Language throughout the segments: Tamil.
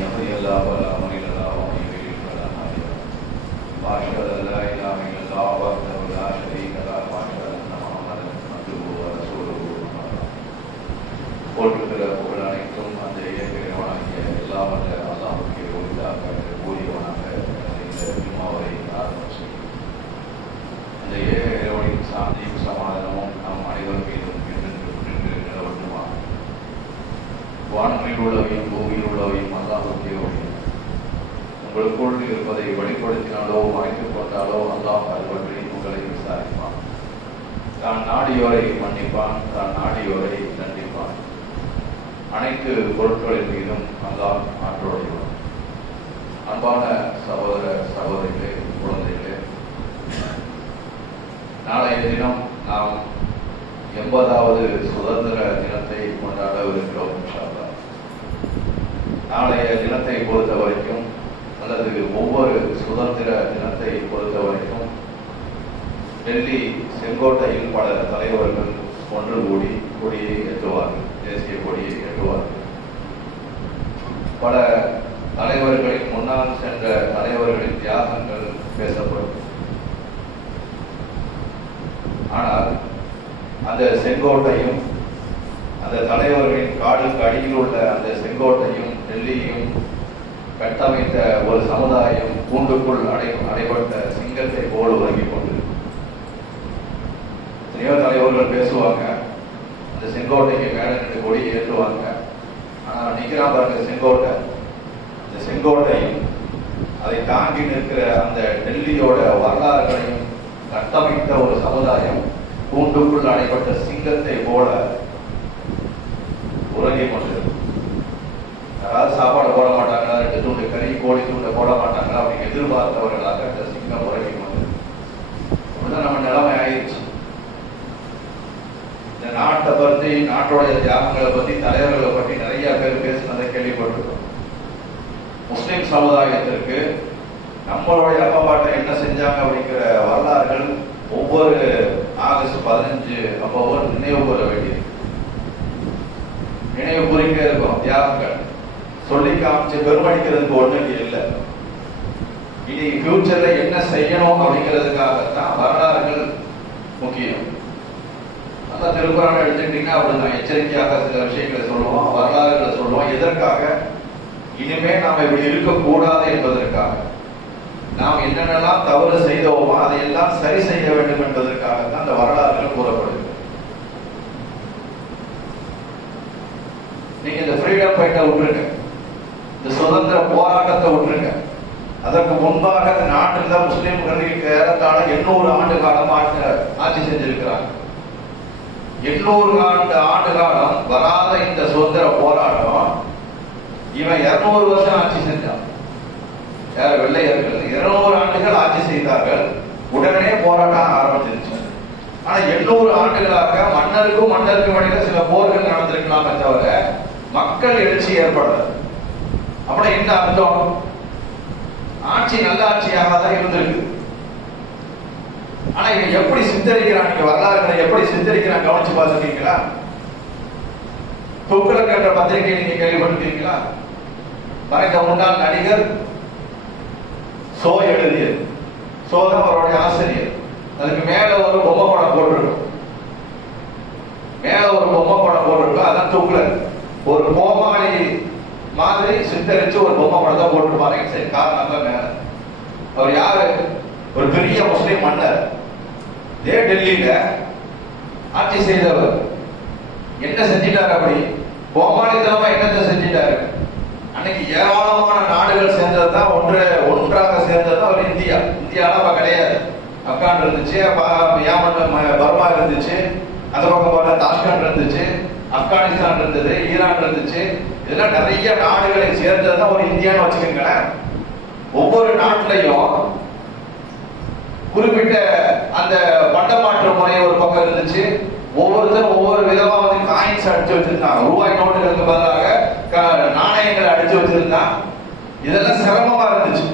يهدي الله فلا مضل له ومن يضلل فلا هادي له واشهد ان لا اله الا الله وحده لا شريك له واشهد ان محمدا عبده ورسوله போற்றுகிற புகழ் அனைத்தும் அந்த இயற்கையாகிய எல்லாம் வல்ல அல்லாஹ்வுக்கு உரித்தாக கூறியவனாக இந்த ஜும்மாவை ஆரம்பம் செய்யும். அந்த இறைவனின் சாந்தியும் சமாதானமும் நம் அனைவர் மீதும் நின்று நிலவட்டுமா. வானத்தில் உள்ளவையும் பூமியில் உள்ளவையும் அல்லாஹ்வுக்கே உரியது. உங்களுக்குள் இருப்பதை வெளிப்படுத்தினாலோ மறைத்துக் கொண்டாலோ அல்லாஹ் அது பற்றி உங்களை விசாரிப்பான். தான் நாடியோரை மன்னிப்பான், தான் நாடியோரை தண்டிப்பான். அனைத்து பொருட்களின் மீதும் அல்லாஹ் ஆற்றோடையவன். அன்பான சகோதர சகோதரிகளே, குழந்தைகளே, நாளைய தினம் நாம் 80வது சுதந்திர தினத்தை கொண்டாடவிருக்கிறோம். நாளைய தினத்தை பொறுத்த வரைக்கும் அல்லது ஒவ்வொரு சுதந்திர தினத்தை பொறுத்த வரைக்கும் டெல்லி செங்கோட்டையில் பல தலைவர்கள் ஒன்று கூடி கொடியை ஏற்றுவார்கள், தேசிய கொடியை ஏற்றுவார்கள். பல தலைவர்களின் முன்னால் சென்ற தலைவர்களின் தியாகங்கள் பேசப்படும். ஆனால் அந்த செங்கோட்டையும் அந்த தலைவர்களின் காடுக்கு அடியில் உள்ள அந்த செங்கோட்டையும் டெல்லியும் கட்டமைத்த ஒரு சமுதாயம் கூண்டுக்குள் அடைபட்ட சிங்கத்தை போல் உறங்கிக் கொண்டு எத்தனையோ தலைவர்கள் பேசுவாங்க, அந்த செங்கோட்டைக்கு மேல நின்று கொடி ஏற்றுவாங்க. ஆனா நிக்கிறான் பாருங்க செங்கோட்டை. அந்த செங்கோட்டையும் அதை தாங்கி நிற்கிற அந்த டெல்லியோட வரலாறுகளையும் கட்டமைத்த ஒரு சமுதாயம் கூண்டுக்குள் அடைபட்ட சிங்கத்தை போல உறங்கி கொண்டிருக்கும். யாராவது சாப்பாடு போட மாட்டாங்களா, 2 துண்டு கறி கோழி துண்டை போட மாட்டாங்களா அப்படின்னு எதிர்பார்த்தவர்களாக அந்த சிங்கம் உறங்கி கொண்டிருக்கும். அப்படிதான் நம்ம நிலைமை ஆயிடுச்சு. இந்த நாட்டை பற்றி, நாட்டோடைய தியாகங்களை பற்றி, தலைவர்களை பற்றி நிறைய பேர் பேசினதை கேள்விப்பட்டிருக்கோம். முஸ்லிம் சமுதாயத்திற்கு நம்மளுடைய அப்பா பாட்டை என்ன செஞ்சாங்க அப்படிங்கிற வரலாறுகள் ஒவ்வொரு ஆகஸ்ட் 15 அப்போ நினைவு கூற வேண்டியது, நினைவு கூறிக்க இருக்கும். தியாகங்கள் சொல்லி காமிச்சு பெருமடிக்கிறதுக்கு ஒண்ணு இல்லை. இனி ஃபியூச்சர்ல என்ன செய்யணும் அப்படிங்கிறதுக்காகத்தான் வரலாறுகள் முக்கியம். நல்லா திருக்குறளை எடுத்துக்கிட்டீங்கன்னா அப்படிதான் எச்சரிக்கையாக சில விஷயங்களை சொல்லுவோம், வரலாறுகளை சொல்லுவோம். எதற்காக? இனிமே நாம் இப்படி இருக்கக்கூடாது என்பதற்காக, நாம் என்னென்னலாம் தவறு செய்தோமோ அதையெல்லாம் சரி செய்ய வேண்டும் என்பதற்காகத்தான் அந்த வரலாறுகள் கூறப்படுது. நீங்க இந்த ஃப்ரீடம் ஃபைட்டை விட்டுருங்க, இந்த சுதந்திர போராட்டத்தை விட்டுருங்க. அதற்கு முன்பாக இந்த நாட்டில் தான் முஸ்லிம்கள் ஏறத்தாழ 800 ஆண்டு காலம் ஆட்சி செஞ்சிருக்கிறாங்க. 800 ஆண்டு காலம் வராத இந்த சுதந்திர போராட்டம் இவன் 200 வருஷம் ஆட்சி செஞ்சான். யார்? வெள்ளையர்கள் 200 ஆண்டுகள் ஆட்சி செய்தார்கள். உடனே போராட்டம் ஆரம்பிச்சிருச்சு. ஆனா 800 ஆண்டுகளாக மன்னருக்கும் இடையில சில போர்கள் நடந்திருக்கலாமே தவிர மக்கள் எழுச்சி ஏற்படல. அப்படி என்ன அர்த்தம்? ஆட்சி நல்ல ஆட்சியாக தான் இருந்திருக்கு. ஆனா இவன் எப்படி சித்தரிக்கிறான், நீங்க வரலாறுகளை எப்படி சித்தரிக்கிறான் கவனிச்சு பார்த்துருக்கீங்களா? துக்ளக் என்ற பத்திரிகை நீங்க கேள்விப்பட்டிருக்கீங்களா? மறைந்த முன்னாள் நடிகர் சோ எழுதியது. சோதம் அவருடைய ஆசிரியர். அதுக்கு மேல ஒரு பொம்மை படம் போட்டிருக்கும். மேல ஒரு பொம்மை படம் போட்டிருக்கும். அதான் துக்ளக். ஒரு கோமாளி மாதிரி சித்தரிச்சு ஒரு பொம்மை படத்தை போட்டிருப்பாங்க. சரி, காரணம் தான் மேல. அவர் யாரு? ஒரு பெரிய முஸ்லிம் மன்னர். டெல்லியில ஆட்சி செய்தவர். என்ன செஞ்சிட்டாரு? அப்படி கோமாளித்தனமா என்னத்தை செஞ்சிட்டாரு? அன்னைக்கு ஏராளமான நாடுகள் சேர்ந்ததுதான் ஒன்றாக சேர்ந்ததுதான் ஒரு இந்தியா. இந்தியாலாம் கிடையாது. ஆப்கான் இருந்துச்சு, பர்மா இருந்துச்சு, அந்த பக்கம் பார்த்தா தாஷ்கண்ட் இருந்துச்சு, ஆப்கானிஸ்தான் இருந்தது, ஈரான் இருந்துச்சு. இதெல்லாம் நிறைய நாடுகளை சேர்ந்ததுதான் ஒரு இந்தியான்னு வச்சுக்கோங்களேன். ஒவ்வொரு நாட்டிலையும் குறிப்பிட்ட அந்த பண்டமாற்று முறை ஒரு பக்கம் இருந்துச்சு. ஒவ்வொருத்தரும் ஒவ்வொரு விதமா காயின்ஸ் அடிச்சு வச்சிருந்தாங்க. ரூபாய் நோட்டுகளுக்கு பதிலாக நாணயங்களை அடிச்சு வச்சிருந்தாங்க. இதெல்லாம் சிரமமா இருந்துச்சு.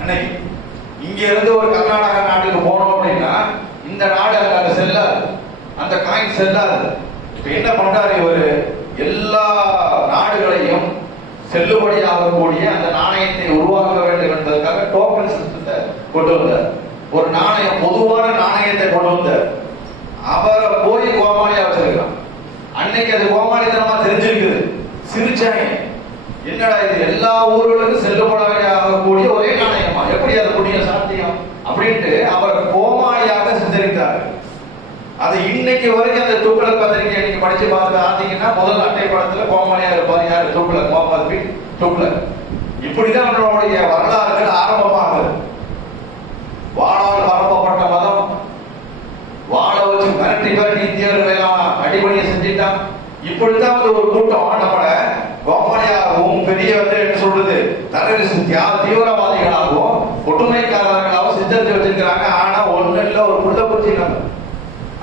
அன்னைக்கு இங்க இருந்து ஒரு கர்நாடகா நாட்டுக்கு போனோம் அப்படின்னா இந்த நாடு அங்க செல்லாது, அந்த காயின் செல்லாது. இப்ப என்ன பண்றாரு இவரு? எல்லா நாடுகளையும் செல்லுபடியாகக்கூடிய அந்த நாணயத்தை உருவாக்க வேண்டும் என்பதற்காக டோக்கன் சிஸ்டத்தை கொண்டு வந்தார். ஒரு நாணயம், பொதுவான நாணயத்தை கொண்டு வந்தார். அவரை போய் கோமாளியா வச்சிருக்கான். அன்னைக்கு அது கோமாளித்தனமா தெரிஞ்சிருக்குது. சிரிச்சாங்க, என்னடா இது எல்லா ஊர்களுக்கும் செல்லுபடியாகக்கூடிய ஒரே நாணயமா, எப்படி அது புண்ணிய சாத்தியம் அப்படின்ட்டு அவரை கோமாளியாக சித்தரித்தார். அது இன்னைக்கு வரைக்கும் அந்த துக்ளக் பத்திரிகை நீங்க படிச்சு பார்த்து பார்த்தீங்கன்னா முதல் அட்டை படத்துல கோமாளியா இருப்பாரு யாரு? துக்ளக், முகமது பின் துக்ளக். இப்படிதான் நம்மளுடைய வரலாறுகள் ஆரம்பமாகுது. வாழால் பரப்பப்பட்ட மதம், வாழ வச்சு மிரட்டி மிரட்டி இந்தியர்கள் எல்லாம் அடிபணியை செஞ்சுட்டான். இப்படித்தான் வந்து ஒரு கூட்டம் நம்மள கோமாளியாகவும் பெரிய வந்து என்ன சொல்றது தீவிரவாதிகளாகவும் ஒட்டுமைக்காரர்களாகவும் சித்தரித்து வச்சிருக்கிறாங்க. ஆனா ஒண்ணு இல்ல, ஒரு புள்ள பூச்சி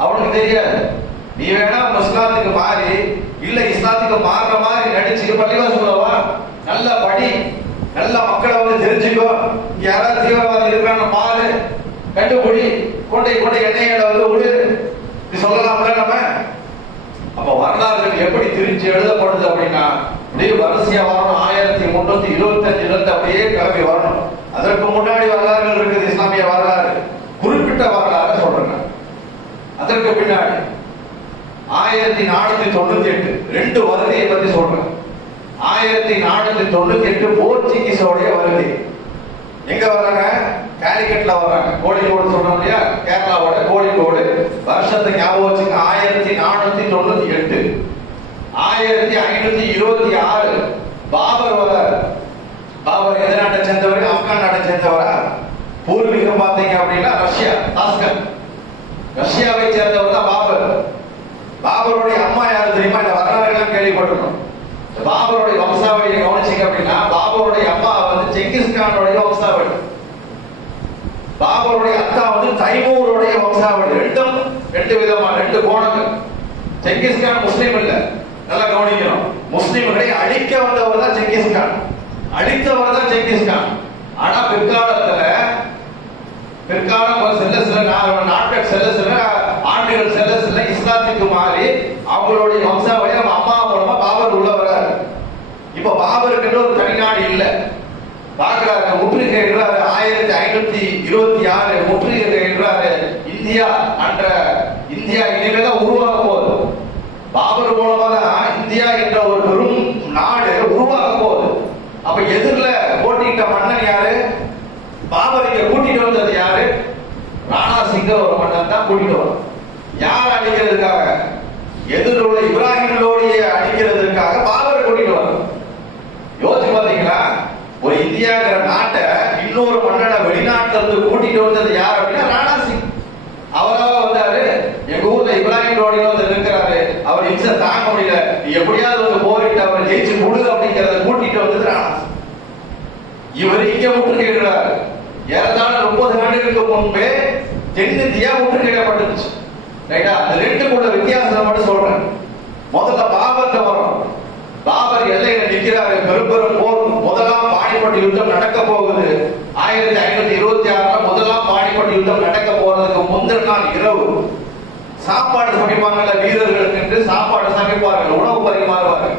அவனுக்கு தெரியாது. நீ வேணா இஸ்லாத்துக்கு மாறி இல்ல இஸ்லாத்துக்கு மாறுற மாதிரி நடிச்சு பள்ளிவாசலவா நல்ல படி, நல்ல மக்களை வந்து தெரிஞ்சுக்கோ, யாராவது தீவிரவாதி இருக்கிறான்னு பாரு, கண்டுபிடி, கொண்டை எண்ணெயில வந்து விடு, இது சொல்லலாம்ல நம்ம. அப்ப வரலாறுகள் எப்படி திரிஞ்சு எழுதப்படுது அப்படின்னா அப்படியே வரிசையா வரணும். 1325 அப்படியே கிளம்பி வரணும். அதற்கு முன்னாடி வரலாறுகள் இருக்குது, இஸ்லாமிய வரலாறு, குறிப்பிட்ட வரலாறு சொல்றேன். அதற்கு பின்னாடி 1498 2 வருகையை பத்தி சொல்றேன். 1498 போர்ச்சுகீஸோடைய வருகை. எங்க வர்றாங்க? காலிக்கட்ல வர்றாங்க. கோழிக்கோடு சொல்றோம் இல்லையா, கேரளாவோட கோழிக்கோடு. வருஷத்தை ஞாபகம் வச்சுங்க, 1498. 1526 பாபர் வர்றார். பாபர் எந்த நாட்டை சேர்ந்தவர்? ஆப்கான் நாட்டை சேர்ந்தவரா? பூர்வீகம் பார்த்தீங்க அப்படின்னா ரஷ்யா, தாஸ்கன், ரஷ்யாவை சேர்ந்தவர் தான் பாபர். பாபருடைய அம்மா யாரு தெரியுமா? இந்த வரலாறு எல்லாம் கேள்விப்பட்டிருக்கோம். பாபருடைய வம்சாவளியை கவனிச்சிங்க அப்படின்னா பாபருடைய அம்மா வந்து செங்கிஸ்கானுடைய வம்சாவளி, பாபருடைய அத்தா வந்து தைமூருடைய வம்சாவளி. ரெண்டு விதமா, 2 கோணங்கள். செங்கிஸ்கான் முஸ்லீம் இல்ல, நல்லா கவனிக்கணும். முஸ்லீம்களை அழிக்க வந்தவர் தான் செங்கிஸ்கான், அழித்தவர் தான் செங்கிஸ்கான். ஆனா பிற்காலம் சில நாட்கள் சில ஆண்டுகள் சில இஸ்லாத்துக்கு மாறி அவங்களுடைய வம்சாவளி நம்ம அம்மா மூலமா பாபர் உள்ள வர்றாரு. இப்ப பாபருக்கு ஒரு தனிநாடு இல்ல, பாக்குறாரு, முற்றுகையிடுறாரு. 1526 முற்றுகையிடுறாரு. இந்தியா இனிமேதான் உருவாக போகுது. பாபர் மூலமா தான் இந்தியா என்ற ஒரு பெரும் நாடு உருவாக போகுது. அப்ப எதிரில போட்டியிட்ட மன்னன் யாரு? பாபர் இங்க கூட்டிட்டு வந்தது யாரு? ராணா சிங்க ஒரு மன்னன் தான் கூட்டிட்டு வரும். யார் அடிக்கிறதுக்காக? எதிரோட இப்ராஹிமோடைய அடிக்கிறதுக்காக பாபரை கூட்டிட்டு வரும். யோசிச்சு பாத்தீங்களா? ஒரு இந்தியாங்கிற நாட்டை இன்னொரு மன்னனை வெளிநாட்டுல இருந்து கூட்டிட்டு வந்தது யார் அப்படின்னா ராணா சிங். அவராக வந்தாரு. எங்க ஊர்ல இப்ராஹிமோடைய வந்து இருக்கிறாரு, அவர் இம்சை தாங்க முடியல, எப்படியாவது வந்து போரிட்டு அவரை ஜெயிச்சு முழு அப்படிங்கிறத கூட்டிட்டு வந்தது ராணா சிங். இவர் இங்க முற்றுகையிடுறாரு. ஏறத்தாழ 30 ஆண்டுகளுக்கு முன்பே தென்னிந்தியா முற்றுகையிடப்பட்டுச்சு. ரைட்டா? அந்த 2 கூட வித்தியாசம் மட்டும் சொல்றேன். முதல்ல பாபர்கிட்ட வரும். பாபர் எல்லையில நிற்கிறாரு. பெரும் போர், முதலாம் பாணிப்பட்டு யுத்தம் நடக்க போகுது. 1526 முதலாம் பாணிப்பட்டு யுத்தம் நடக்க போறதுக்கு முந்தின நாள் இரவு சாப்பாடு சமைப்பாங்கல்ல, வீரர்களுக்கு என்று சாப்பாடு சமைப்பார்கள், உணவு பரிமாறுவார்கள்.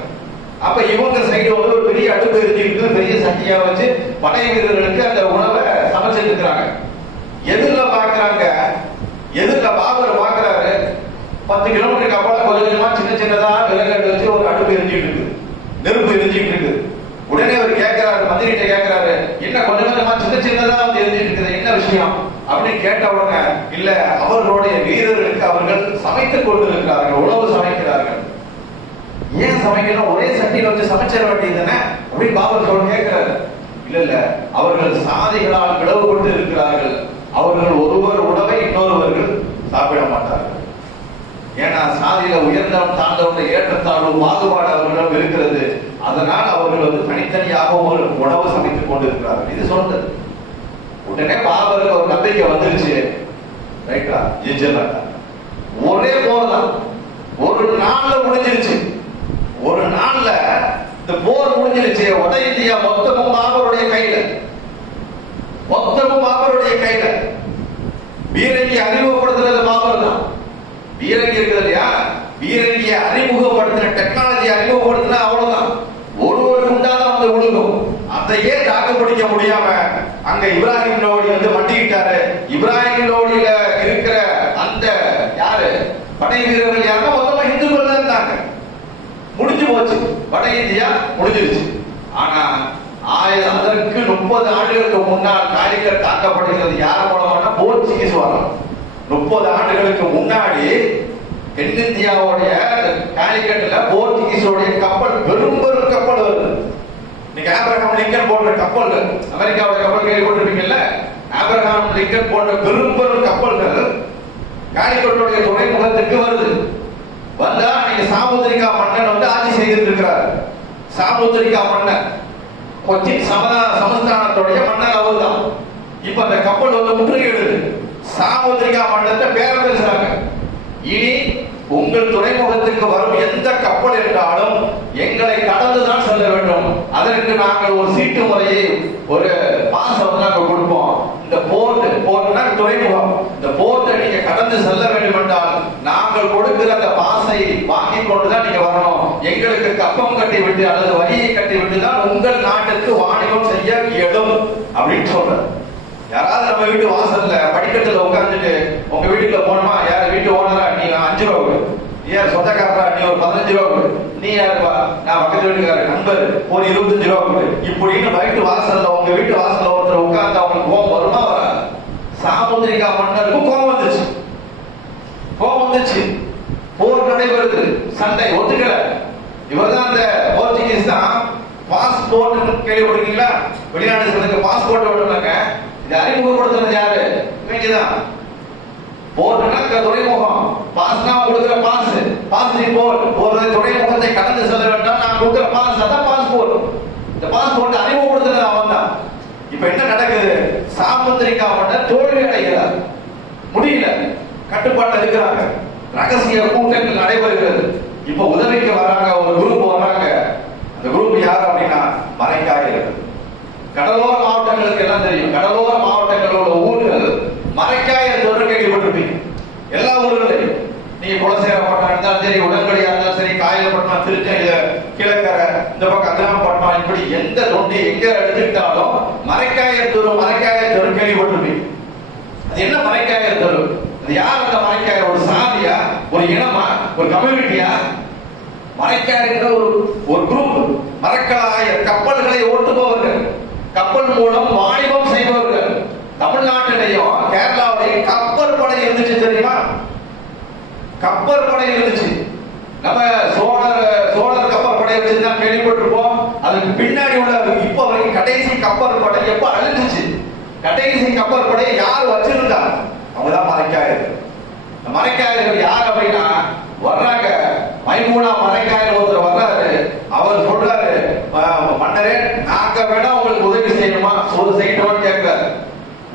அப்ப இவங்க சைடு வந்து ஒரு பெரிய அடுப்பு எரிஞ்சுக்கிட்டு பெரிய சட்டியா வச்சு படை வீரர்களுக்கு அந்த உணவை சமைச்சிட்டு இருக்கிறாங்க. எதிரில பாபர் பாக்குறாரு, 10 கிலோமீட்டருக்கு அப்பால கொஞ்சமா சின்னதா விலங்கு வச்சு ஒரு அடுப்பு எரிஞ்சுட்டு இருக்கு, நெருப்பு எரிஞ்சுட்டு இருக்கு. உடனே அவர் கேட்கிறாரு, மந்திரிட்ட கேட்கிறாரு, என்ன கொஞ்சமா சின்னதா வந்து எரிஞ்சுட்டு இருக்குது, என்ன விஷயம் அப்படின்னு கேட்ட உடனே, இல்ல அவர்களுடைய வீரர்களுக்கு அவர்கள் சமைத்துக் கொண்டிருக்கிறார்கள், உணவு சமைக்கிறார்கள். ஏன் சமைக்கணும்? ஒரே சட்டியில வச்சு சமைச்சிட வேண்டியது தானே அப்படின்னு பாபர் சொல்ல கேட்கிறாரு. இல்ல அவர்கள் சாதிகளால் பிளவுபட்டு இருக்கிறார்கள். அவர்கள் ஒருவர் உணவை இன்னொருவர்கள் சாப்பிட மாட்டார்கள். ஏன்னா சாதியில உயர்ந்தவன் தாழ்ந்தவன் ஏற்றத்தாழ்வு பாகுபாடு அவர்களிடம் இருக்கிறது. அதனால் அவர்கள் வந்து தனித்தனியாக ஒரு உணவு சமைத்துக் கொண்டிருக்கிறார்கள். இது சொன்னது. உடனே பாபருக்கு ஒரு நம்பிக்கை வந்துருச்சு. ரைட்டா? ஜெயிச்சிடறாங்க. ஒரே போர் தான், ஒரு நாள்ல முடிஞ்சிருச்சு. ஒரு நாள்ல இந்த போர் முடிஞ்சிருச்சு. வட இந்தியா மொத்தமும் பாபருடைய கையில. பீரங்கி அறிமுகப்படுத்துறது பாபர் தான். பீரங்கி இருக்குது இல்லையா, பீரங்கியை அறிமுகப்படுத்தின டெக்னாலஜி அறிமுகப்படுத்தினா அவ்வளவுதான். ஒருவருக்கு உண்டான அந்த விழுகும். அதையே தாக்கு பிடிக்க முடியாம அங்க இப்ராஹிம் லோடி வந்து மண்டிக்கிட்டாரு. இப்ராஹிம் லோடியில இருக்கிற அந்த யாரு படை வீரர்கள் யாருன்னா மொத்தமா இந்துக்கள் தான் இருந்தாங்க. முடிஞ்சு போச்சு, வட இந்தியா முடிஞ்சிருச்சு. ஆனா அதற்கு 30 ஆண்டுகளுக்கு முன்னால் காலிக்கட் தாக்கப்படுகிறது யார மூலமா? போர்ச்சுகீஸ் வரும். 30 ஆண்டுகளுக்கு முன்னாடி தென்னிந்தியாவுடைய காலிக்கட்ல போர்ச்சுகீஸோடைய கப்பல் பெரும் பெரும் கப்பல் வருது. நீங்க ஆப்ரஹாம் லிங்கன் போன்ற கப்பல், அமெரிக்காவுடைய கப்பல் கேள்விப்பட்டிருப்பீங்கல்ல, ஆப்ரஹாம் லிங்கன் போன்ற பெரும் பெரும் கப்பல்கள் காலிக்கட்டுடைய துறைமுகத்திற்கு வருது. வந்தா நீங்க சாமுத்திரிகா மன்னன் வந்து ஆட்சி செய்துட்டு இருக்கிறார். சாமுத்திரிகா மன்னன் கொச்சின் சமஸ்தானத்துடைய மன்னர் அவர் தான். இப்ப அந்த கப்பல் வந்து முற்றுகையிடுது. சாமுத்திரிகா மன்னத்தை பேரம் பேசுறாங்க, இனி உங்கள் துறைமுகத்துக்கு வரும் எந்த கப்பல் என்றாலும் எங்களை கடந்துதான் செல்ல வேண்டும். அதற்கு நாங்கள் ஒரு சீட்டு முறையை, ஒரு பாஸ் வந்து நாங்கள் கொடுப்போம். இந்த போர்ட்னா துறைமுகம், இந்த போர்ட்டை நீங்க கடந்து செல்ல வேண்டும் என்றால் நாங்கள் கொடுக்கிற அந்த பாஸை வாங்கி கொண்டுதான் நீங்க வரணும். எங்களுக்கு கப்பம் கட்டி விட்டு அல்லது வரியை கட்டி விட்டு தான் உங்கள் நாட்டுக்கு வாணிபம் செய்ய இயலும் அப்படின்னு சொல்ற. யாராவது நம்ம வீட்டு வாசல்ல படிக்கட்டுல உட்கார்ந்துட்டு உங்க வீட்டுல போனோமா, யார் வீட்டு ஓனரா, நீ 5 ரூபா கொடு, யார் சொந்தக்காரரா, நீ ஒரு 15 ரூபா கொடு, நீ யாருப்பா, நான் பக்கத்து வீட்டுக்கார நண்பர், ஒரு 25 ரூபா கொடு, இப்படின்னு வீட்டு வாசல்ல உங்க வீட்டு வாசல்ல ஒருத்தர் உட்கார்ந்து அவங்களுக்கு கோபம் வருமா வராது? சாமுத்திரிகா மன்னருக்கு கோபம் வந்துச்சு. போர் நடைபெறுது, சண்டை ஒத்துக்கல. இவர்தான் அந்த போர்ச்சுகீஸ் தான் பாஸ்போர்ட் கேள்விப்பட்டிருக்கீங்களா? வெளிநாடு செல்லுக்கு பாஸ்போர்ட் விடுறாங்க. இது அறிமுகப்படுத்துறது யாரு? இவங்கதான். போர்ட்னா துறைமுகம், பாஸ்னா கொடுக்கிற பாஸ், ஒரு துறைமுகத்தை கடந்து செல்ல வேண்டாம் நான் கொடுக்கிற பாஸ், அதான் பாஸ்போர்ட். இந்த பாஸ்போர்ட் அறிமுகப்படுத்துறது அவன் தான். இப்ப என்ன நடக்குது? சாமுத்திரிகா மன்னர் தோல்வி அடைகிறார், முடியல, கட்டுப்பாட்டில் இருக்கிறாங்க. ரகசிய கூட்டங்கள் நடைபெறுகிறது. இப்ப உதவிக்கு வராங்க, ஒரு குரூப் வராங்க. அந்த குரூப் யார் அப்படின்னா மரைக்காயர்கள். கடலோர மாவட்டங்களுக்கு எல்லாம் தெரியும், கடலோர மாவட்டங்களோட ஊர்கள் மரைக்காயர் தொடர் கேள்விப்பட்டிருப்பீங்க. எல்லா ஊர்களையும் நீங்க குலசேகரப்பட்டினம் இருந்தாலும் சரி, உடன்கடியா இருந்தாலும் சரி, காயல்பட்டினம், திருச்சி, கிழக்கரை, இந்த பக்கம் அதிராமப்பட்டினம், இப்படி எந்த தொண்டி எங்க எடுத்துக்கிட்டாலும் மரைக்காயர் தெரு கேள்விப்பட்டிருப்பீங்க. அது என்ன மரைக்காயர் தெரு? அது யார் அந்த மரைக்காயர்? ஒரு சாதியா, ஒரு இனமா, ஒரு கம்யூனிட்டியா? மரைக்காயர் ஒரு குரூப், மரக்கலாயர், கப்பல்களை ஓட்டுபவர்கள், கப்பல் மூலம் வாணிபம் செய்பவர்கள். தமிழ்நாட்டிலையும் கேரளாவிலையும் கப்பல் படை இருந்துச்சு தெரியுமா? கப்பல் படை இருந்துச்சு. நம்ம சோழர் கப்பல் படை வச்சுதான் கேள்விப்பட்டிருப்போம். அதுக்கு பின்னாடி உள்ள இப்ப வரைக்கும் கடைசி கப்பல் படை எப்ப அழிஞ்சிச்சு, கடைசி கப்பல் படையை யார் வச்சிருந்தா? அவங்கதான் மரைக்காயர்கள். மரைக்காயர்கள் யார் அப்படின்னா வர்றாங்க, மைமூனா மரைக்காயர் ஒருத்தர் வர்றாரு. அவர் சொல்றாரு, மன்னரே நாங்க வேணா உங்களுக்கு உதவி செய்யணுமா, செய்யணுமான்னு கேட்கிறாரு.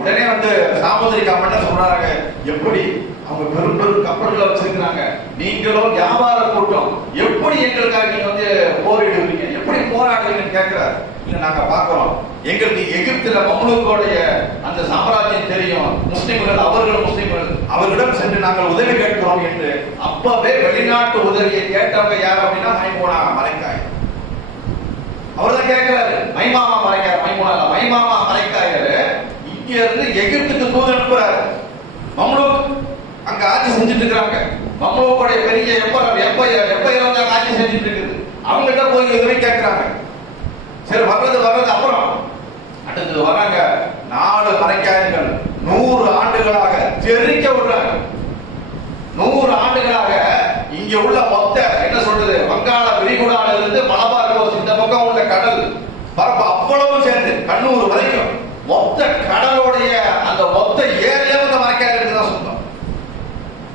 உடனே வந்து சாமுத்திரிகா மன்னர் சொல்றாங்க, எப்படி அவங்க பெரும் பெரும் கப்பல்களை வச்சிருக்கிறாங்க, நீங்களும் வியாபார கூட்டம், எப்படி எங்களுக்காக நீங்க வந்து போரிடுவீங்க, எப்படி போராடுவீங்கன்னு கேட்கிறாரு. இல்ல நாங்க பாக்குறோம், எங்களுக்கு எகிப்துல மம்லூக்கோடைய அந்த சாம்ராஜ்யம் தெரியும், முஸ்லிம்கள், அவர்கள் முஸ்லிம்கள், அவர்களிடம் சென்று நாங்கள் உதவி கேட்கிறோம் என்று அப்பவே வெளிநாட்டு உதவியை கேட்டவங்க யார் அப்படின்னா மைமூனா மரைக்காயர். அவர்தான் கேட்கிறாரு, மைமாமா மரைக்காயர், மைமாமா மரைக்காயர் இங்க இருந்து எகிப்துக்கு தூது அனுப்புறாரு. மம்லூக் அங்க ஆட்சி செஞ்சுட்டு இருக்காங்க. மம்லூக்கோடைய பெரிய எப்ப இறந்தாங்க ஆட்சி செஞ்சுட்டு இருக்குது. அவங்ககிட்ட போய் உதவி கேட்கிறாங்க. சரி, வர்றது அப்புறம் அடுத்தது வராங்க 4 மரைக்காயர்கள் 100 ஆண்டுகளாக தெரிவிக்க விடுறாங்க. 100 ஆண்டுகளாக இங்க உள்ள மொத்த என்ன சொல்றது, வங்காள விரிகுடால இருந்து மலபார் கோஸ்ட் இந்த பக்கம் உள்ள கடல் பரப்பு அவ்வளவு சேர்ந்து கண்ணூர் வரைக்கும் மொத்த கடலோடைய அந்த மொத்த ஏரியாவும் இந்த மரைக்காயர்களுக்கு தான் சொந்தம்.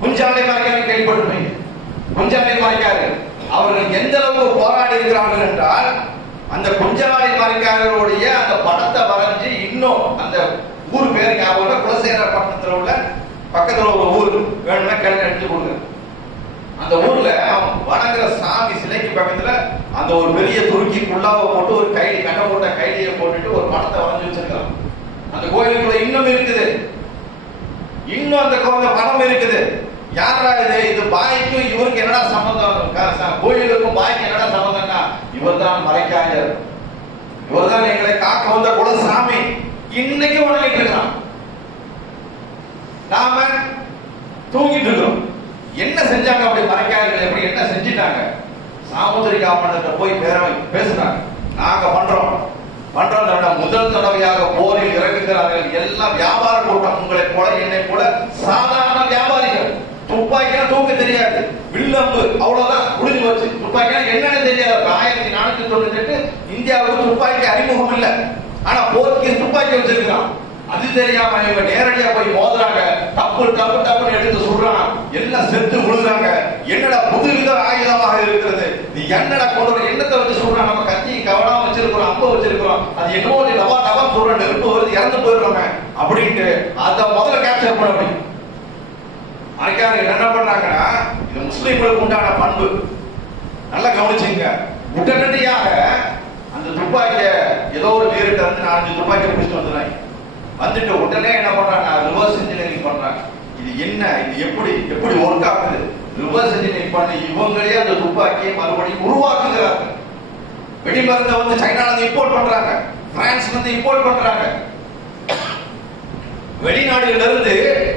குஞ்சாலை மரைக்காயர்கள் கேள்விப்பட்டிருப்பீங்க. குஞ்சாலை மரைக்காயர்கள் அவர்கள் எந்த அளவுக்கு போராடி இருக்கிறார்கள் என்றால், அந்த குஞ்சாலை மரைக்காயர்களுடைய அந்த படத்தை வரைஞ்சு இன்னும் அந்த ஊர் பேர் ஞாபகம், குலசேகரப்பட்டினத்தில் உள்ள பக்கத்துல ஒரு ஊர் வேணும்னா கிழக்கு எடுத்து கொடுங்க. அந்த ஊர்ல வணங்குற சாமி சிலைக்கு பக்கத்துல அந்த ஒரு பெரிய துருக்கி குள்ளாவை போட்டு ஒரு கைலி, கட்ட போட்ட கைலியை போட்டுட்டு ஒரு படத்தை வரைஞ்சு வச்சிருக்காங்க. அந்த கோயிலுக்குள்ள இன்னும் இருக்குது, இன்னும் அந்த படம் இருக்குது. யாரா இது பாய்க்கும் இவருக்கு என்னடா சம்பந்தம், கோயிலுக்கும் பாய்க்கு என்னடா சம்பந்தம்னா இவர் தான் மரைக்காயர். இவர்தான் எங்களை காக்க வந்த குலசாமி. இன்னைக்கு வணங்கிட்டு இருக்கிறான். நாம தூங்கிட்டு இருக்கிறோம். என்ன செஞ்சாங்க அப்படி மறைக்காதீர்கள்? எப்படி என்ன செஞ்சிட்டாங்க? சாமுத்திரிகா மன்னர்கிட்ட போய் பேசுறாங்க. நாங்க பண்றோம் முதல் தடவையாக போரில் இறங்குகிறார்கள். எல்லாம் வியாபார கூட்டம், உங்களை போல என்னை போல சாதாரண வியாபாரிகள். துப்பாக்கியா தூக்க தெரியாது, வில்லம்பு அவ்வளவுதான், முடிஞ்சு போச்சு. துப்பாக்கியா என்னன்னு தெரியாது. 1498 இந்தியாவுக்கு துப்பாக்கி அறிமுகம் இல்லை. ஆனா போர்ச்சுகீஸ் துப்பாக்கி வச்சிருக்கான். அது தெரியாம இவங்க நேரடியா போய் மோதுறாங்க. டப்புன்னு எடுத்து சொல்றான். எல்லாம் செத்து விழுறாங்க. என்னடா புதுவித ஆயுதமாக இருக்கிறது, நீ என்னடா கொண்டு எண்ணத்தை வச்சு சொல்றான். நம்ம கத்தி கவனம் வச்சிருக்கிறோம், அம்பு வச்சிருக்கிறோம், அது என்னவோ நவா சொல்ற நெருப்பு வருது, இறந்து போயிடுறோமே அப்படின்ட்டு அதை முதல்ல கேப்சர் பண்ண முடியும். மறைக்காரங்க என்ன பண்றாங்கன்னா, இது முஸ்லிம்களுக்கு உண்டான பண்பு. நல்லா கவனிச்சுங்க. உடனடியாக அந்த துப்பாக்கிய ஏதோ ஒரு வீரத்தை வந்து 4 துப்பாக்கியை பிடிச்சிட்டு வந்துட்டு உடனே என்ன பண்றாங்க, ரிவர்ஸ் இன்ஜினியரிங் பண்றாங்க. இது என்ன, இது எப்படி ஒர்க் ஆகுது, ரிவர்ஸ் இன்ஜினியரிங் பண்ணி இவங்களே அந்த துப்பாக்கியை மறுபடியும் உருவாக்குகிறார்கள். வெடிமருந்தை வந்து சைனால இருந்து இம்போர்ட் பண்றாங்க, பிரான்ஸ்ல இருந்து இம்போர்ட் பண்றாங்க. வெளிநாடுகள் இருந்து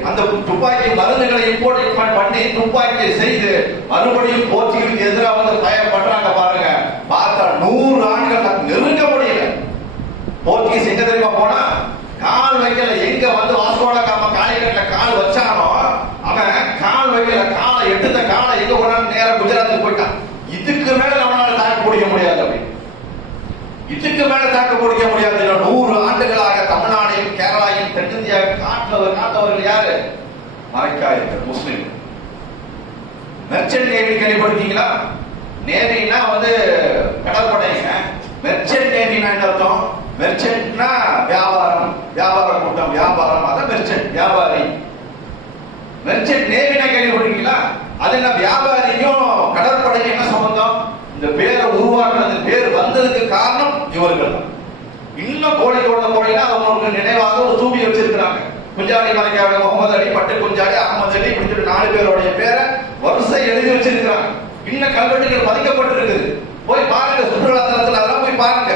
அந்த துப்பாக்கி மருந்துகளை இம்போர்ட் பண்ணி துப்பாக்கியை செய்து மறுபடியும் போர்ச்சுகலுக்கு எதிராக வந்து பயப்படுறாங்க. பாருங்க, பார்த்தா 100 ஆண்டுகள் நெருங்க முடியல. போர்ச்சுகீஸ் எங்க தெரியுமா போனா, கால் வைக்கல. எங்க வந்து வாஸ்கோட காம காலிக்கட்ல கால் வச்சானோ அவன் கால் வைக்கல. காலை எடுத்த காலை எங்க போனாலும் நேரம் குஜராத்துக்கு போயிட்டான். இதுக்கு மேல நம்மளால தாக்கு பிடிக்க முடியாது. அப்படி இதுக்கு மேல தாக்கு பிடிக்க முடியாது. 100 ஆண்டுகளாக தமிழ்நாடையும் கேரளாவையும் தென்னிந்தியாவை காத்தவர்கள் யாரு? மரைக்காயர்கள், முஸ்லிம். மெர்ச்சன்ட் நேவி கேள்விப்பட்டீங்களா? நேவினா வந்து கடற்படைங்க. மெர்ச்சன்ட் நேவினா என்ன அர்த்தம்? மெர்ச்சன்ட்னா வியாபார கூட்டம், வியாபாரம், அதான் மெர்ச்சன்ட், வியாபாரி. மெர்ச்சன்ட் நேவினா கேள்விப்பட்டீங்களா? அது என்ன, வியாபாரிக்கும் கடற்படைக்கும் என்ன சம்பந்தம்? இந்த பேரை உருவாக்குறது, பேர் வந்ததுக்கு காரணம் இவர்கள் தான். இன்னும் கோழினா அவங்களுக்கு நினைவாக ஒரு தூபி வச்சிருக்கிறாங்க. குஞ்சாலி மலைக்காக முகமது அலி, பட்டு குஞ்சாலி, அகமது அலி, இப்படி 4 பேருடைய பேரை வரிசை எழுதி வச்சிருக்கிறாங்க. இன்னும் கல்வெட்டுகள் பதிக்கப்பட்டிருக்குது. போய் பாருங்க, சுற்றுலா தலத்தில் அதெல்லாம் போய் பாருங்க.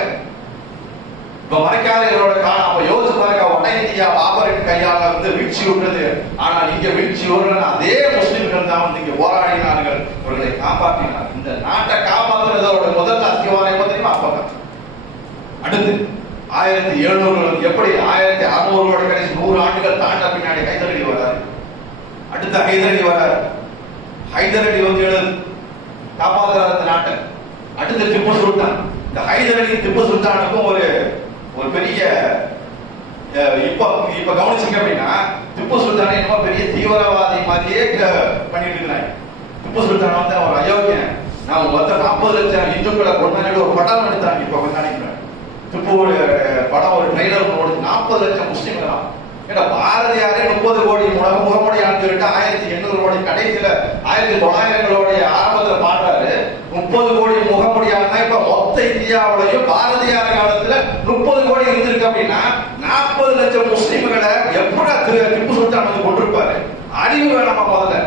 இப்ப மரைக்காரர்களோட காலம் அப்ப யோசிச்சு பாருங்க. வட இந்தியா பாபரின் கையால வந்து வீழ்ச்சி விட்டது. ஆனால் இங்க வீழ்ச்சி விடுற அதே முஸ்லிம்கள் தான் வந்து இங்க போராடினார்கள், அவர்களை காப்பாற்றினார். இந்த நாட்டை காப்பாற்றுறதோட முதல் அத்தியவாரம் பார்த்தீங்கன்னா அப்பதான். அடுத்து 1700 எப்படி 1600 கடைசி 100 ஆண்டுகள் தாண்ட பின்னாடி ஹைதர் அலி வராரு. அடுத்த ஹைதர் அலி வராரு. ஹைதர் அலி வந்து காப்பாற்றுறாரு இந்த நாட்டை. அடுத்து திப்பு சுல்தான். இந்த ஹைதர் அலி திப்பு சுல்தானுக்கும் ஒரு பெரிய இப்ப கவனிச்சிங்க அப்படின்னா, திப்பு சுல்தான் என்னமோ பெரிய தீவிரவாதி மாதிரியே பண்ணிட்டு இருக்கிறாங்க. திப்பு சுல்தான் வந்து ஒரு அயோக்கியன். நான் மொத்தம் 40 லட்சம் இந்துக்களை கொண்டாடி ஒரு படம் எடுத்தாங்க. இப்ப கொண்டாடிக்கிறேன். திப்புவோட படம் ஒரு ட்ரெய்லர் ஓடுது. 40 லட்சம் முஸ்லிம்களா? ஏன்னா பாரதியாரே 30 கோடி முகமுடையான்னு சொல்லிட்டு 1800 கோடி கடைசியில 1900களுடைய ஆரம்பத்துல பாடுறாரு. 30 கோடி முகமுடியாதுன்னா இப்ப மொத்த இந்தியாவிலையும் பாரதியார் காலத்துல 30 கோடி இருந்திருக்கு அப்படின்னா 40 லட்சம் முஸ்லிம்களை எப்படி திப்பு சுல்தான் வந்து கொண்டிருப்பாரு? அறிவு வேணாமா? முதல்ல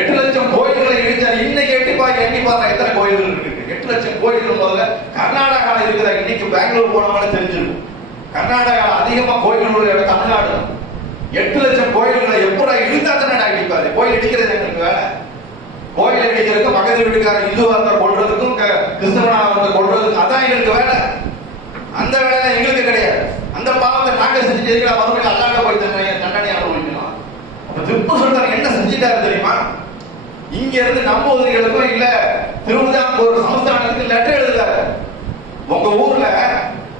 8 லட்சம் கோயில்களை இடிச்சாரு. இன்னைக்கு எட்டி பாருங்க எத்தனை கோயில்கள் இருக்கு. 8 லட்சம் கோயில்கள் முதல்ல கர்நாடகாவில் இருக்குதா? இன்னைக்கு பெங்களூர் போனவங்களே தெரிஞ்சிருக்கும். கர்நாடகா அதிகமா கோயில்கள் உள்ள இடம் தமிழ்நாடு. 8 லட்சம் கோயில்களை எப்படா இழுத்தா தானே அடிப்பாரு? கோயில் இடிக்கிறது எங்களுக்கு வேலை. கோயில் இடிக்கிறதுக்கு பக்கத்து வீட்டுக்காரர் இந்துவா இருந்தா கொள்றதுக்கும் கிறிஸ்தவனா இருந்தா கொள்றதுக்கும் அதான் எங்களுக்கு வேலை. அந்த வேலை எங்களுக்கு கிடையாது. அந்த பாவத்தை நாங்க செஞ்சுட்டு மறுபடியும் அல்லாட்ட போய் தண்டனை அனுபவிக்கலாம். அப்ப திப்பு சுல்தான் என்ன செஞ்சிட்டாரு தெரியுமா? இங்க இருந்து நம்பூதிரிகளுக்கும் இல்ல திருவிதாங்கூர் சமஸ்தானத்துக்கு லெட்டர் எழுதுறாரு. உங்க ஊர்ல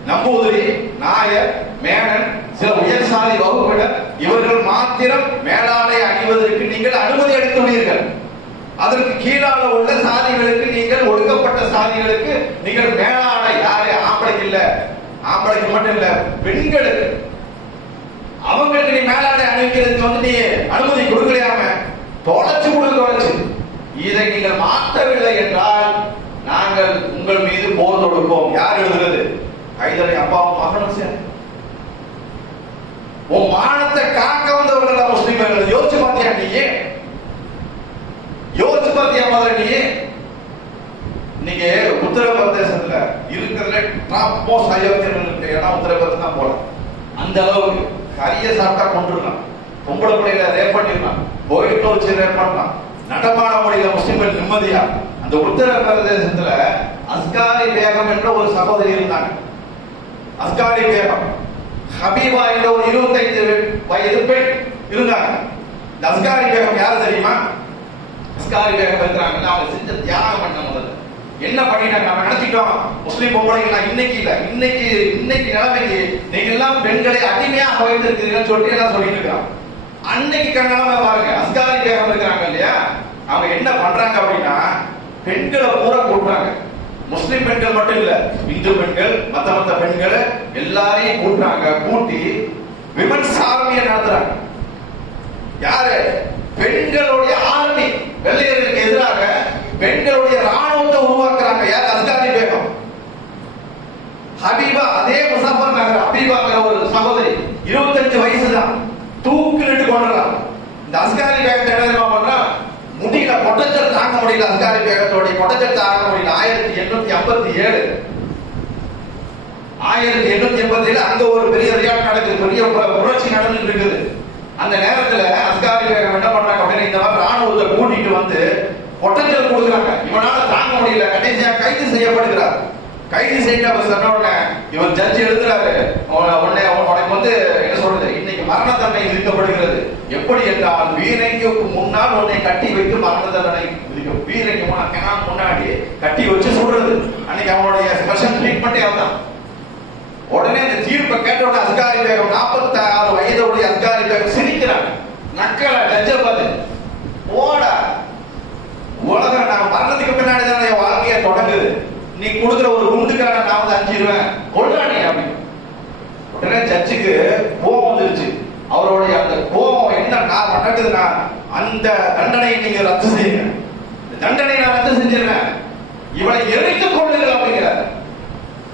நம்பூதிரி, நாயர், மேனன், சில உயர் சாதி வகுப்பினர் இவர்கள் மாத்திரம் மேலாடை அணிவதற்கு நீங்கள் அனுமதி அளித்துள்ளீர்கள். அதற்கு கீழால உள்ள சாதிகளுக்கு, நீங்கள் ஒடுக்கப்பட்ட சாதிகளுக்கு நீங்கள் மேலாடை, யாரு ஆம்பளைக்கு இல்ல, ஆம்பளைக்கு மட்டும் இல்ல பெண்களுக்கு, அவங்களுக்கு நீ மேலாடை அணிவிக்கிறதுக்கு வந்து நீ அனுமதி கொடுக்கலையாம தொலைச்சு கொடுக்க. இதை நீங்கள் மாற்றவில்லை என்றால் நாங்கள் உங்கள் மீது போர் தொடுப்போம். யார் எழுதுறது? ஹைதர் அலி அப்பாவும் மகனும் சேர்ந்து. உன் மானத்தை காக்க வந்தவர்கள் முஸ்லிம்கள். யோசிச்சு பார்த்தியா நீ? யோசிச்சு பார்த்தியா முதல்ல நீ? இன்னைக்கு உத்தரப்பிரதேசத்துல இருக்கிறதுல டாப் மோஸ்ட் அயோக்கியர்கள் இருக்கிற இடம் உத்தரப்பிரதேசம் தான் போல. அந்த அளவுக்கு கரிய சாப்பிட்டா கொண்டுடலாம், பொம்பளை பிள்ளைகளை ரேப் பண்ணிடலாம், போயிட்டு வச்சு ரேப் பண்ணலாம், நடமாட முடியல முஸ்லிம்கள் நிம்மதியா. அந்த உத்தரப்பிரதேசத்துல அஸ்காரி பேகம் என்ற ஒரு சகோதரி இருந்தாங்க. அஸ்காரி பேகம், ஹபீபா என்ற ஒரு 25 வயது பெண் இருந்தாங்க. இந்த அஸ்காரி பேகம் யாரு தெரியுமா? அஸ்காரி பேகம் இருக்கிறாங்க. அவங்க செஞ்ச தியாகம் பண்ண முதல்ல என்ன பண்ணிட்டாங்க? நம்ம நினைச்சிட்டோம் முஸ்லிம் பொம்பளைகள் இன்னைக்கு இல்ல, இன்னைக்கு நிலைமைக்கு நீங்க எல்லாம் பெண்களை அடிமையாக வைத்திருக்கிறீங்கன்னு சொல்லிட்டு எல்லாம் சொல்லிட்டு இருக்கிறாங்க. அன்னைக்கு நிலைமை பாருங்க. அஸ்காரி பேகம் இருக்கிறாங்க இல்லையா, அவங்க என்ன பண்றாங்க அப்படின்னா பெண்களை பூரா கூட்டுறாங்க. முஸ்லிம் பெண்கள் மட்டும் இல்ல, இந்து பெண்கள், மத்த பெண்கள் எல்லாரையும் கூட்டுறாங்க. கூட்டி விமன்ஸ் ஆர்மியை நடத்துறாங்க. யாரு? பெண்களுடைய ஆர்மி. வெள்ளையர்களுக்கு எதிராக பெண்களுடைய ராணுவத்தை உருவாக்குறாங்க. யார்? அஸ்காரி பேகம். ஹபீபா, அதே முசாஃபர் நகர் ஹபீபாங்கிற ஒரு சகோதரி, 25 வயசு தான், தூக்கிலிட்டு கொண்டுறாங்க. இந்த அஸ்காரி பேகத்தை என்ன தெரியுமா பண்றா? முடியல, கொட்டச்சல் தாங்க முடியல, அஸ்காரி பேகத்தோட கொட்டச்சல் தாங்க முடியல. 1887 அங்க ஒரு பெரிய ரியாக்ட் நடக்குது, பெரிய புரட்சி நடந்துட்டு இருக்குது. அந்த நேரத்துல அஸ்காரி பேகம் என்ன பண்றாங்க அப்படின்னா இந்த மாதிரி ராணுவத்தை கூட்டிட்டு வந்து கொட்டச்சல் கொடுக்குறாங்க. இவனால தாங்க முடியல, கடைசியா கைது செய்யப்படுகிறார். கைது செய்ய சொன்ன உடனே இவர் ஜட்ஜ் எழுதுறாரு, உனக்கு வந்து என்ன சொல்றது, இன்னைக்கு மரண தண்டனை விதிக்கப்படுகிறது. எப்படி என்றால் வீரங்கிக்கு முன்னால் உன்னை கட்டி வைத்து மரண தண்டனை விதிக்கும். வீரங்கி முன்னாடி கட்டி வச்சு சொல்றது. அன்னைக்கு அவனுடைய ஸ்பெஷல் ட்ரீட்மெண்டே அவதான். உடனே இந்த தீர்ப்பை கேட்ட உடனே அஸ்காரி பேகம், 46 வயதுடைய அஸ்காரி பேகம் சிரிக்கிறாங்க. நக்கல ஜட்ஜ பார்த்து, போடா உலகம் நான் மரணத்துக்கு பின்னாடி தான் என் வாழ்க்கையை தொடங்குது, நீ கொடுக்குற ஒரு குண்டுக்கான நான் வந்து அஞ்சிருவேன், கொள்றானே அப்படின்னு. உடனே ஜட்ஜுக்கு கோபம் வந்துருச்சு. அவருடைய அந்த கோபம் என்ன நடக்குதுன்னா, அந்த தண்டனையை நீங்க ரத்து செய்யுங்க, தண்டனை நான் ரத்து செஞ்சிருவேன், இவனை எரித்து கொள்ளுங்கள் அப்படிங்கிறார்.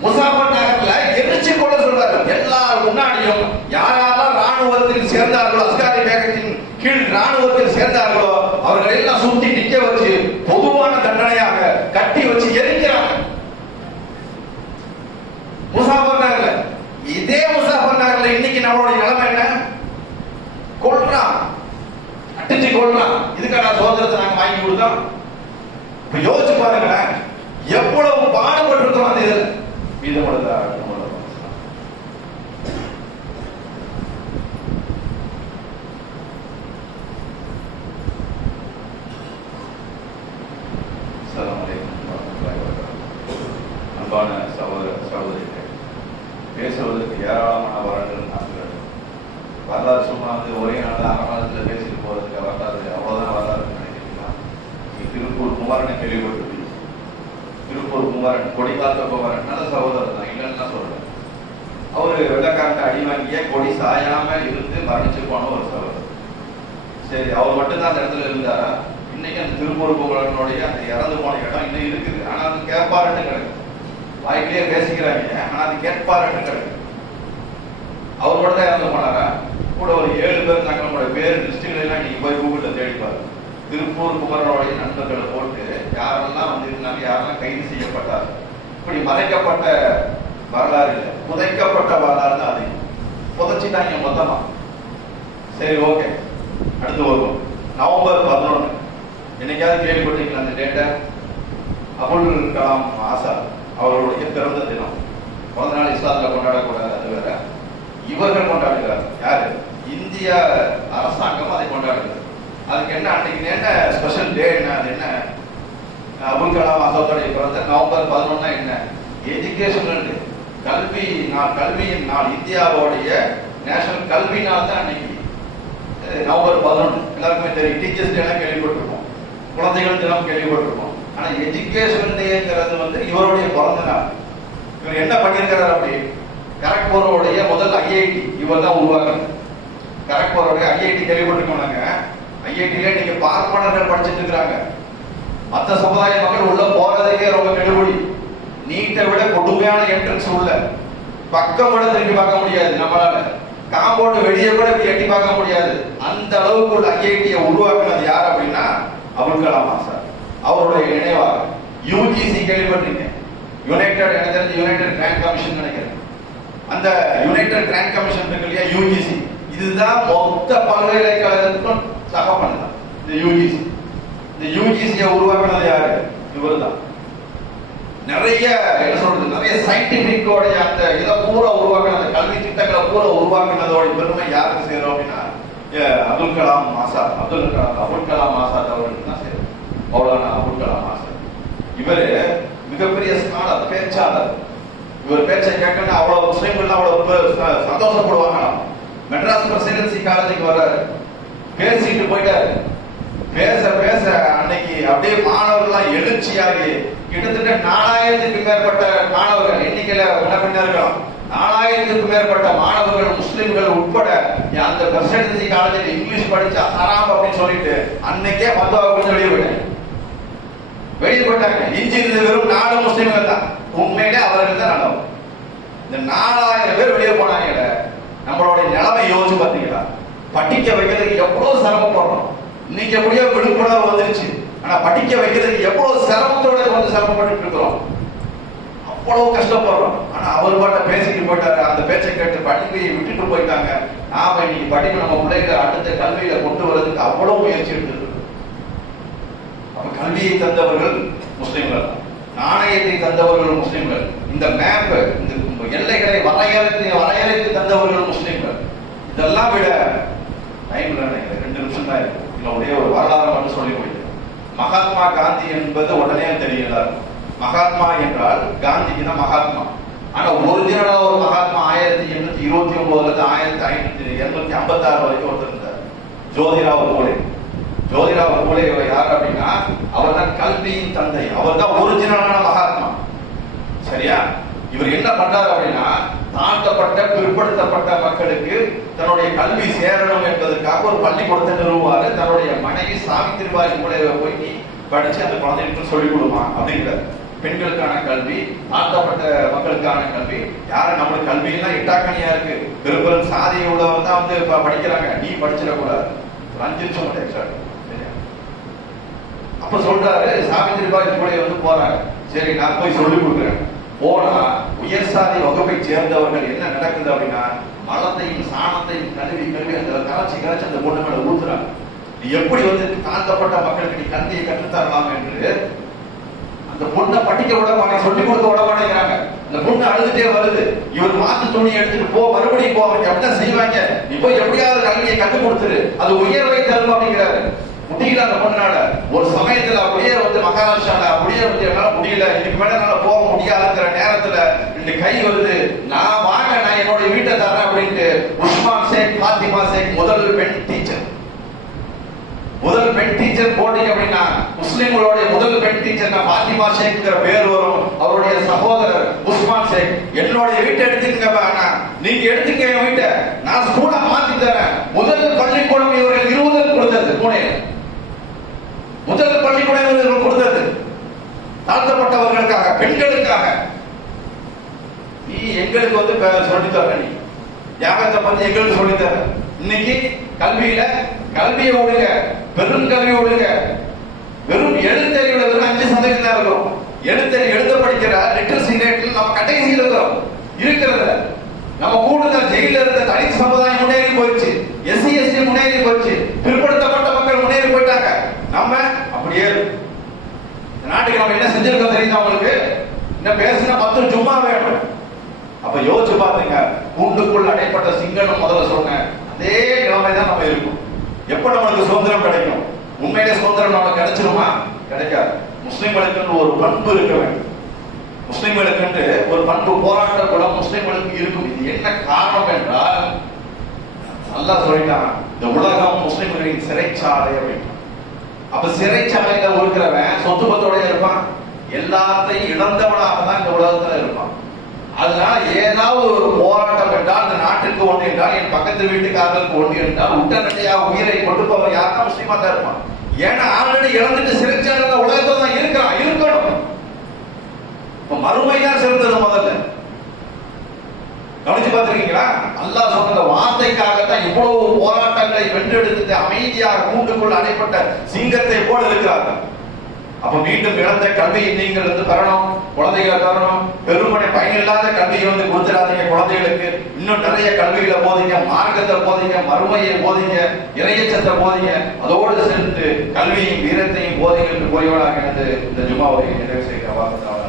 முசாஃபர் நகர்ல எரிச்சு கொள்ள சொல்றாரு. எல்லாரும் முன்னாடியும் யாரெல்லாம் ராணுவத்தில் சேர்ந்தார்களோ, அஸ்காரி பேகத்தின் கீழ் ராணுவத்தில் சேர்ந்தார்களோ அவர்கள் எல்லாம் சுத்தி நிக்க வச்சு பொதுவான தண்டனையாக கட்டி வச்சு எரிக்கிறாங்க. முசாஃபர் நகர்ல, இதே முசாஃபர் நகர்ல இன்னைக்கு நம்மளுடைய நிலைமை என்ன? கொள்றான், அடிச்சு கொள்றான். இதுக்கான சுதந்திரத்தை நாங்க வாங்கி கொடுத்தோம். இப்ப யோசிச்சு பாருங்க, எவ்வளவு பாடுபட்டு இருக்கோம் அந்த இதுல. மீதமுள்ளதா அன்பான சகோதர சகோதரிகள், பேசுவதற்கு ஏராளமான வரலாறு ஆசிரியர்கள். வரலாறு சும்மா வந்து ஒரே நாள் அரமாதத்தில் பேசிட்டு போறதுக்கு வரலாறு அவ்வளவுதான் வரலாறு நினைக்கிறீங்களா? திருப்பூர் குமாரனை கேள்விப்பட்டிருப்பீங்க. திருப்பூர் குமாரன், கொடி காத்த குமாரன், நல்ல சகோதரர் தான், இல்லைன்னு தான் சொல்றேன். அவரு வெள்ளக்காரன் அடி வாங்கிய கொடி சாயாம இருந்து மரணிச்சு போன ஒரு சகோதரர். சரி, அவர் மட்டும்தான் அந்த இடத்துல இருந்தாரா? இன்னைக்கு அந்த திருப்பூர் குமாரனுடைய அந்த இறந்து போன இடம் இன்னும் இருக்குது. ஆனா அது கேட்பாருன்னு கிடக்கு, வாய்க்கிலேயே பேசிக்கிறாங்க, ஆனா அது கேட்பாருன்னு கிடக்கு. அவர் மட்டும் தான் இறந்து போனாரா? கூட ஒரு 7 பேர் தங்களோட பேர் லிஸ்டுகள் எல்லாம் நீங்க போய் கூகுள்ல தேடிப்பாரு. திருப்பூர் குமரனுடைய நண்பர்களை போட்டு யாரெல்லாம் வந்து இருந்தாங்க, யாரெல்லாம் கைது செய்யப்பட்டார். இப்படி மறைக்கப்பட்ட வரலாறு இல்லை, புதைக்கப்பட்ட வரலாறு தான் அதிகம். புதைச்சிட்டாங்க மொத்தமா. சரி, ஓகே, அடுத்து வருவோம். நவம்பர் 11 என்னைக்காவது கேள்விப்பட்டீங்களா அந்த டேட்டை? அபுல் கலாம் ஆசாத் அவர்களுடைய பிறந்த தினம். பிறந்த நாள் இஸ்லாத்துல கொண்டாடக்கூடாது, அது வேற. இவர்கள் கொண்டாடுகிறார். யாரு? இந்திய அரசாங்கம் அதை கொண்டாடுகிறது. அதுக்கு என்ன அன்னைக்கு என்ன ஸ்பெஷல் டே? என்ன அது? என்ன அபுல் கலாம் ஆசாத்துடைய பிறந்த நவம்பர் 11 என்ன? எஜுகேஷனல் டே, கல்வி நாள், கல்வியின் நாள். இந்தியாவுடைய நேஷனல் கல்வி நாள் தான் அன்னைக்கு நவம்பர் 11. எல்லாருக்குமே தெரியும். டீச்சர்ஸ் டே எல்லாம் கேள்விப்பட்டிருப்போம், குழந்தைகள் தினம் கேள்விப்பட்டிருப்போம். ஆனா எஜுகேஷன் டேங்கிறது வந்து இவருடைய பிறந்த நாள். இவர் என்ன பண்ணியிருக்கிறார் அப்படி? கரக்பூருடைய முதல் ஐஐடி இவர் தான் உருவாக்குறது. கரக்பூருடைய ஐஐடி கேள்விப்பட்டிருக்கோம். ஐஐடியில நீங்க பார்ப்பனர்கள் படிச்சுட்டு இருக்கிறாங்க. மற்ற சமுதாய மக்கள் உள்ள போறதுக்கே ரொம்ப கெடுபடி. நீட்டை விட கொடுமையான என்ட்ரன்ஸ் உள்ள, பக்கம் கூட திரும்பி பார்க்க முடியாது நம்மளால. காம்பவுண்ட் வெளியே கூட இப்படி எட்டி பார்க்க முடியாது. அந்த அளவுக்கு உள்ள ஐஐடியை உருவாக்குனது யார் அப்படின்னா அபுல் கலாம் ஆசாத். அவருடைய நினைவாக யூஜிசி கேள்விப்பட்டீங்க, எனக்கு தெரிஞ்சு யுனைடெட் கிராண்ட் கமிஷன் நினைக்கிறேன். அந்த யுனைடெட் கிராண்ட் கமிஷன் இருக்கு இல்லையா, யூஜிசி, இதுதான் மொத்த பல்கலைக்கழகத்துக்கும் சகப்பன் தான் இந்த யூஜிசி. இந்த யூஜிசியை உருவாக்குனது யாரு? இவர் தான். நிறைய என்ன சொல்றது, நிறைய சயின்டிபிக்கோடைய அந்த இதை பூரா உருவாக்குன, அந்த கல்வி திட்டங்களை பூரா உருவாக்குனதோட பெருமை யாருக்கு சேரும் அப்படின்னா அப்துல் கலாம் ஆசாத் அவர்களுக்கு தான் சேரும். மௌலானா அபுல் கலாம் ஆசாத். இவரு மிகப்பெரிய ஸ்காலர், பேச்சாளர். இவர் பேச்சை கேட்கணும் அவ்வளவு முஸ்லீம்கள் அவ்வளவு சந்தோஷப்படுவாங்க. மெட்ராஸ் பிரசிடென்சி காலேஜுக்கு வர்றாரு, பேசிட்டு போயிட்டாரு. பேச பேச அன்னைக்கு அப்படியே மாணவர்கள்லாம் எழுச்சியாகி கிட்டத்தட்ட 4000க்கும் மேற்பட்ட மாணவர்கள், எண்ணிக்கையில முன்ன இருக்கலாம், 4000க்கும் மேற்பட்ட மாணவர்கள் முஸ்லிம்கள் உட்பட அந்த பிரசிடென்சி காலேஜில் இங்கிலீஷ் படிச்சா ஹராம் அப்படின்னு சொல்லிட்டு அன்னைக்கே பத்வாவை கொஞ்சம் வெளியே போட்டாங்க. இஞ்சி இருந்த வெறும் 4 முஸ்லிம்கள் தான். உண்மையிலே அவர்கள் தான் நல்லவங்க. இந்த 4000 பேர் வெளியே போனாங்க. நம்மளுடைய நிலைமை யோசிச்சு பார்த்தீங்களா? படிக்க வைக்கிறதுக்கு எவ்வளவு சிரமப்படுறோம். இன்னைக்கு எப்படியோ விழிப்புணர்வு வந்துருச்சு, ஆனா படிக்க வைக்கிறதுக்கு எவ்வளவு சிரமத்தோட வந்து சிரமப்பட்டு இருக்கிறோம், அவ்வளவு கஷ்டப்படுறோம். ஆனா அவர் பாட்ட பேசிட்டு போயிட்டாரு. அந்த பேச்சை கேட்டு படிப்பையை விட்டுட்டு போயிட்டாங்க. நாம இன்னைக்கு படிப்பு நம்ம பிள்ளைகளை அடுத்த கல்வியில கொண்டு வரதுக்கு அவ்வளவு முயற்சி எடுத்து. கல்வியை தந்தவர்கள் முஸ்லிம்கள், நாணயத்தை தந்தவர்கள் முஸ்லிம்கள், இந்த மேப், இந்த எல்லைகளை வரையறைத்து தந்தவர்கள் முஸ்லிம்கள். இதெல்லாம் விட டைம் 2 நிமிஷம் தான் இருக்கும். இல்ல ஒரே ஒரு வரலாறு மட்டும் சொல்லி முடியும். மகாத்மா காந்தி என்பது உடனே தெரியல. மகாத்மா என்றால் காந்திக்கு தான் மகாத்மா. ஆனா ஒரிஜினலா ஒரு மகாத்மா 1829 1556 வரைக்கும் ஒருத்தர் இருந்தார், ஜோதிராவ் பூலே. ஜோதிராவ் பூலே யார் அப்படின்னா அவர் தான் கல்வியின் தந்தை, அவர் தான் ஒரிஜினலான மகாத்மா. சரியா? இவர் என்ன பண்றாரு அப்படின்னா தாழ்த்தப்பட்ட பிற்படுத்தப்பட்ட மக்களுக்கு தன்னுடைய கல்வி சேரணும் என்பதற்காக ஒரு பள்ளிக்கூடத்தை நிறுவுவாரு. தன்னுடைய மனைவி சாவித்திரிபாய் பூலே போய் நீ படிச்சு அந்த குழந்தைகளுக்கு சொல்லிக் கொடுமா அப்படிங்கிறார். பெண்களுக்கான கல்வி, தாழ்த்தப்பட்ட மக்களுக்கான கல்வி. யாரு நம்மளுக்கு கல்வி எல்லாம் இட்டாக்கணியா இருக்கு, பெரும் சாதியை உள்ளவங்க தான் வந்து படிக்கிறாங்க, நீ படிச்சிடக்கூடாது. 5 நிமிஷம் மட்டும் எக்ஸ்ட்ரா. அப்ப சொல்றாரு சாவித்திரிபாய் பூலே வந்து போறாங்க. சரி நான் போய் சொல்லிக் கொடுக்குறேன். போனா உயர் சாதி வகுப்பை சேர்ந்தவர்கள் என்ன நடக்குது அப்படின்னா மலத்தையும் சாணத்தையும் கழுவி அந்த கரைச்சி அந்த பொண்ணு மேல ஊத்துறாங்க. எப்படி வந்து தாழ்த்தப்பட்ட மக்களுக்கு நீ கல்வியை கற்றுத்தரலாம் என்று அந்த பொண்ணை படிக்க விட மாட்டேங்க, சொல்லிக் கொடுக்க விட மாட்டேங்கிறாங்க. அந்த பொண்ணு அழுதுட்டே வருது. இவர் மாத்து துணி எடுத்துட்டு போ, மறுபடியும் போ, அவங்க அப்படிதான் செய்வாங்க, நீ போய் எப்படியாவது கல்வியை கற்றுக் கொடுத்துரு, அது உயர்வை தரும் அப்படிங்கிறாரு. முடியல அந்த பொண்ணால. ஒரு சமயத்துல அப்படியே வந்து மகாராஷ்டிரால அப்படியே வந்து என்னால முடியல, இதுக்கு மேல என்னால போக முடியாதுங்கிற நேரத்துல இந்த கை வருது, நான் வாங்க நான் என்னோட வீட்டை தரேன் அப்படின்ட்டு உஸ்மான் ஷேக் பாத்திமா ஷேக் முதல் பெண் டீச்சர் போட்டீங்க அப்படின்னா முஸ்லிம்களுடைய முதல் பெண் டீச்சர் பாத்திமா ஷேக்ங்கிற பேர் வரும். அவருடைய சகோதரர் உஸ்மான் ஷேக், என்னுடைய வீட்டை எடுத்துக்கங்க, நீங்க எடுத்துக்க என் வீட்டை, நான் ஸ்கூலை மாத்தி தரேன். முதல் பள்ளிக்கூடம் இவர்கள் 20 கொடுத்தது புனேல. முதல் பள்ளிக்கூடம் இவர்கள் கொடுத்தது தாழ்த்தப்பட்டவர்களுக்காக, பெண்களுக்காக. நீ எங்களுக்கு வந்து சொல்லித்தர, நீ தியாகத்தை பத்தி எங்களுக்கு சொல்லித்தர. இன்னைக்கு கல்வியில கல்வியை விடுங்க, பெருங்கல்வி விடுங்க, வெறும் எழுத்தறிவுல வெறும் 5% தான் இருக்கும். எழுத படிக்கிற லிட்டரசி ரேட்ல நம்ம கடைசியில் இருக்கிறத நம்ம கூடுதல் ஜெயில இருந்த தலித் சமுதாயம் முன்னேறி போயிடுச்சு, எஸ்சி எஸ்டி முன்னேறி போயிடுச்சு, பிற்படுத்தப்பட்ட மக்கள் முன்னேறி போயிட்டாங்க. நம்ம அப்படியே நாட்டுக்கு நம்ம என்ன செஞ்சிருக்கோம் தெரியுதா உங்களுக்கு? என்ன பேசுனா 10 ஜும்மா வேணும். அப்ப யோசிச்சு பாத்துங்க, கூண்டுக்குள் அடைப்பட்ட சிங்கன்னு முதல்ல சொன்னேன், அதே நிலைமை தான் நம்ம இருக்கும். எப்ப நம்மளுக்கு சுதந்திரம் கிடைக்கும்? உண்மையிலே சுதந்திரம் நமக்கு கிடைச்சிருமா? கிடைக்காது. முஸ்லிம்களுக்கு ஒரு பண்பு இருக்க வேண்டும். முஸ்லிம்களுக்கு ஒரு பண்பு, போராட்ட குணம் முஸ்லிம்களுக்கு இருக்கும். இது என்ன காரணம் என்றால் அல்லாஹ் சொல்லிட்டான், இந்த உலகம் முஸ்லிம்களின் சிறைச்சாலை அப்படின்னு. அப்ப சிறைச்சாலையில இருக்கிறவன் சொத்து பத்தோட இருப்பான், எல்லாத்தையும் இழந்தவனாக தான் இந்த உலகத்துல இருப்பான். அதனால ஏதாவது ஒரு போராட்டம் என்றால், இந்த நாட்டுக்கு ஒன்று என்றால், என் பக்கத்து வீட்டுக்காரர்களுக்கு ஒன்று என்றால் உடனடியாக உயிரை கொடுப்பவன் யாருன்னா முஸ்லிமா தான் இருப்பான். ஏன்னா ஆல்ரெடி இழந்துட்டு சிறைச்சாலையில உலகத்துல தான் இருக்கணும். மறுமைதான் சிறந்தது. முதல்ல கவனிச்சு பார்த்திருக்கீங்களா? அல்லாஹ் சொன்ன வார்த்தைக்காகத்தான் இவ்வளவு போராட்டங்களை வென்றெடுத்து அமைதியாக கூண்டுக்குள் அடைப்பட்ட சிங்கத்தை போல இருக்கிறார்கள். அப்ப மீண்டும் இழந்த கல்வியை நீங்கள் பெறணும், குழந்தைகளை பெறணும். பெருமனை பயனில்லாத கல்வியை கொடுத்துடாதீங்க குழந்தைகளுக்கு. இன்னும் நிறைய கல்விகளை போதிங்க, மார்க்கத்தை போதிங்க, மறுமையை போதிங்க, இறையச்சத்தை போதிங்க. அதோடு சேர்த்து கல்வியும் வீரத்தையும் போதிங்க என்று கூறியவனாக இந்த ஜும்மாவை நிறைவு செய்கிற வார்த்தை